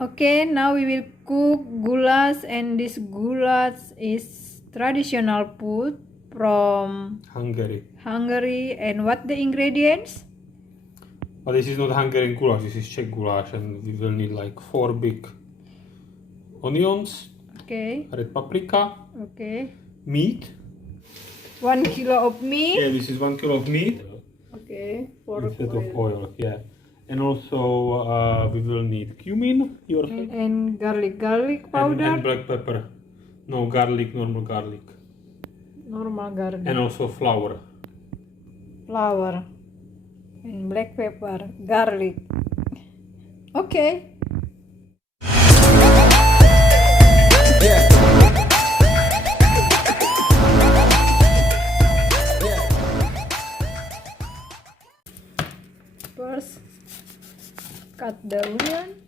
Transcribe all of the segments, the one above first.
Okay, now we will cook goulash, and this goulash is traditional food from Hungary. And what the ingredients? But this is not Hungarian goulash, this is Czech goulash, and we will need like 4 big onions, Okay, red paprika, okay. meat. 1 kilo of meat. Yeah, this is 1 kilo of meat Okay, for instead oil. of oil. Yeah, and also we will need cumin, And garlic powder. and black pepper. No, garlic, normal garlic, Normal garlic. and also flour. Flour. And black pepper. Garlic. Okay. First, cut the onion.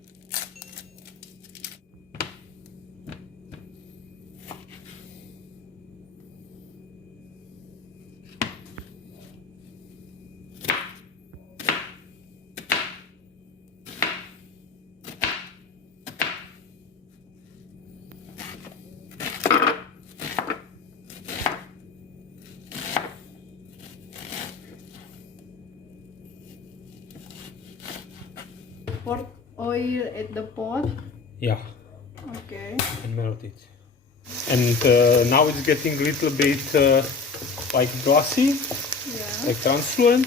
Pour oil at the pot. Yeah, Okay. and melt it. And now it's getting a little bit like glassy, Yeah. like translucent,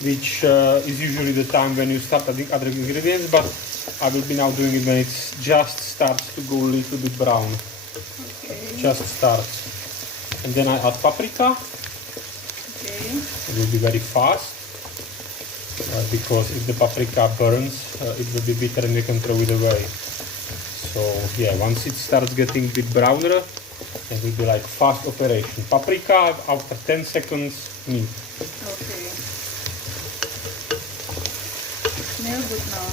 which is usually the time when you start adding other ingredients, but I will be now doing it when it just starts to go a little bit brown. Okay. Just starts. And then I add paprika. Okay. It will be very fast because if the paprika burns, it will be bitter and you can throw it away. So yeah, once it starts getting a bit browner, it will be like fast operation. Paprika after 10 seconds, meat. Okay. Smell good now.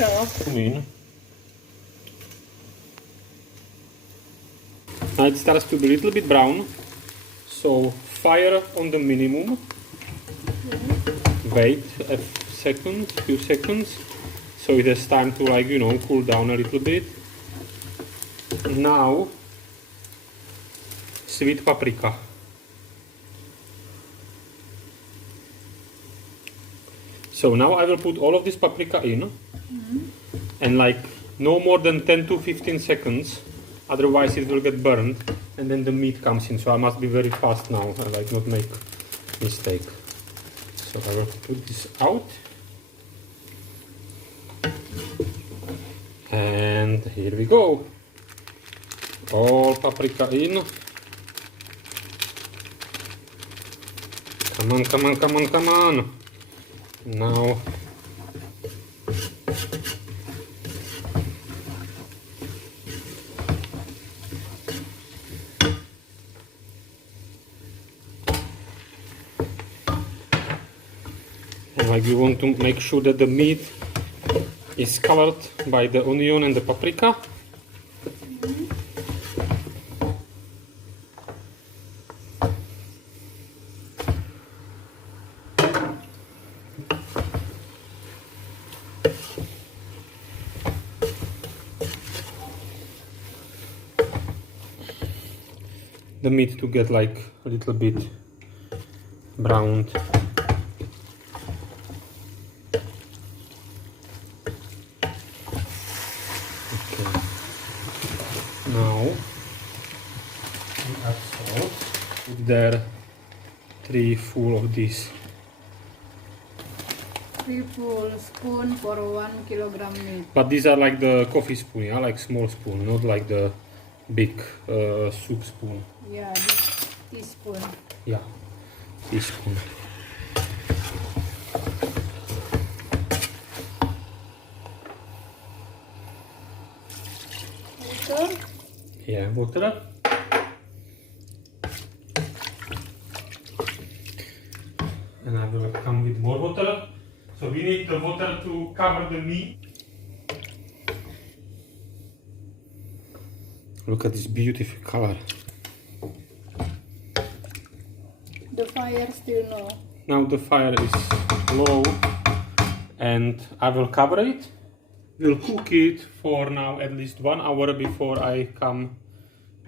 Yeah. Cumin. Now it starts to be a little bit brown, so fire on the minimum. Wait a few seconds, so it has time to, like, you know, cool down a little bit. Now, sweet paprika. So now I will put all of this paprika in, and like no more than 10 to 15 seconds, otherwise it will get burned, and then the meat comes in. So I must be very fast now and like not make mistake. So I will put this out, and here we go. All paprika in. Come on, come on, come on, come on. Now and like you want to make sure that the meat is colored by the onion and the paprika. The meat to get like a little bit browned. Okay. Now we add salt. Put there 3 full of this. 3 full spoon for 1 kilogram meat. But these are like the coffee spoon, yeah, like small spoon, not like the big soup spoon. Yeah, this teaspoon. Yeah, teaspoon. Water. Yeah, water. And I will come with more water. So we need the water to cover the meat. Look at this beautiful color. The fire still low. Now the fire is low and I will cover it will cook it for now at least 1 hour before I come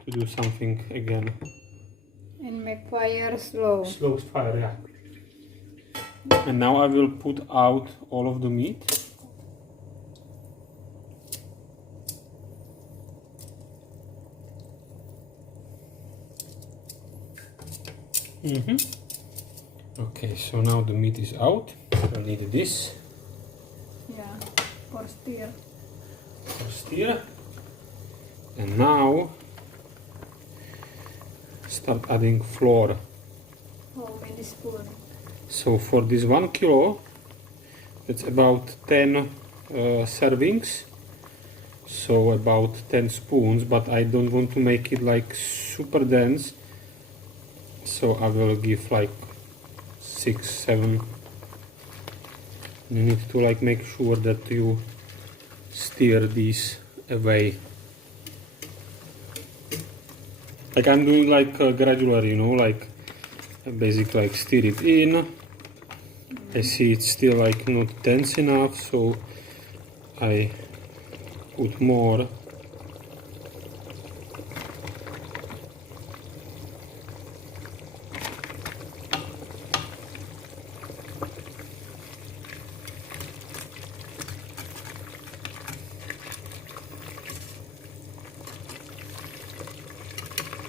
to do something again. And make fire slow. Slow fire, yeah. And now I will put out all of the meat. Okay, so now the meat is out. I need this Yeah, for stir. for stir. And now start adding flour. How many spoons? So for this 1 kilo, that's about 10 servings. So about 10 spoons, but I don't want to make it like super dense. So I will give like 6, 7. You need to like make sure that you stir these away. Like I'm doing like gradually, you know, like basically like stir it in. I see it's still like not dense enough, so I put more.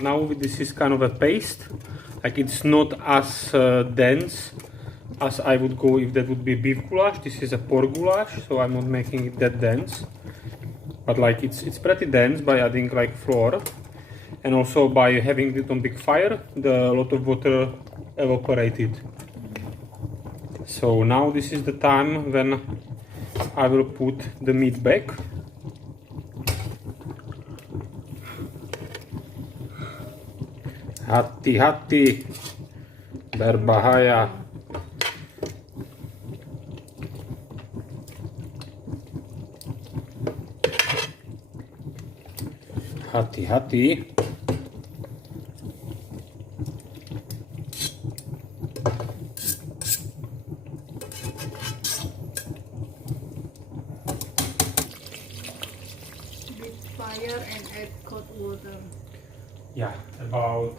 Now this is kind of a paste, like it's not as dense as I would go if that would be beef goulash. This is a pork goulash, so I'm not making it that dense. But like it's pretty dense by adding like flour, and also by having it on big fire, the lot of water evaporated. So now this is the time when I will put the meat back. Hati-hati, berbahaya. Hati-hati. Big fire and add cold water. Yeah, about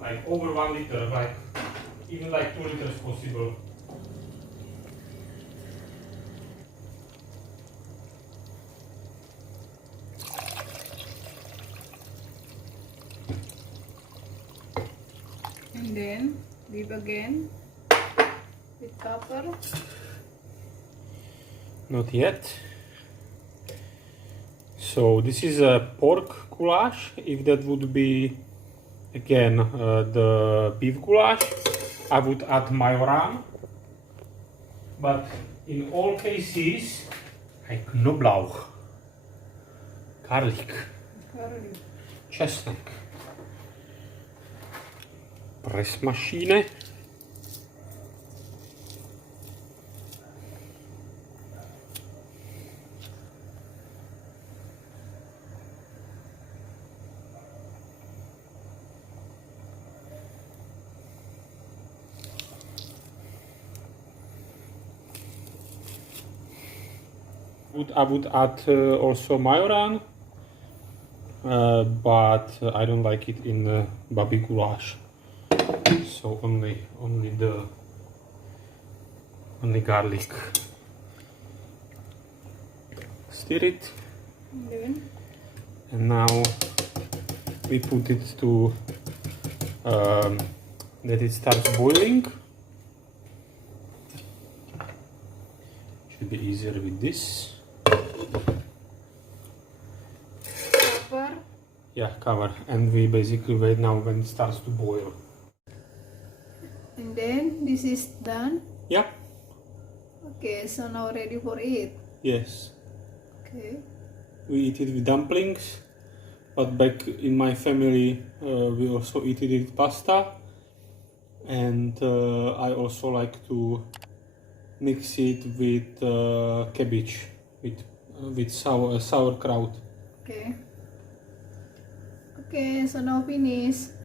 like over 1 liter, like even like 2 liters possible. And then leave again with cover. Not yet. So this is a pork goulash. If that would be again the beef goulash, I would add majoran. But in all cases, like Knoblauch, garlic, Garlic. chestnut, Pressmaschine. I would add also majoran, but I don't like it in babi goulash. So only garlic. Stir it, and now we put it to that it starts boiling. Should be easier with this. Cover. Yeah, cover, and we basically wait now when it starts to boil. And then this is done. Yeah. Okay, so now ready for it. Yes. Okay. We eat it with dumplings, but back in my family we also eat it with pasta, and I also like to mix it with cabbage, with sauerkraut. Okay. Okay, so now finish.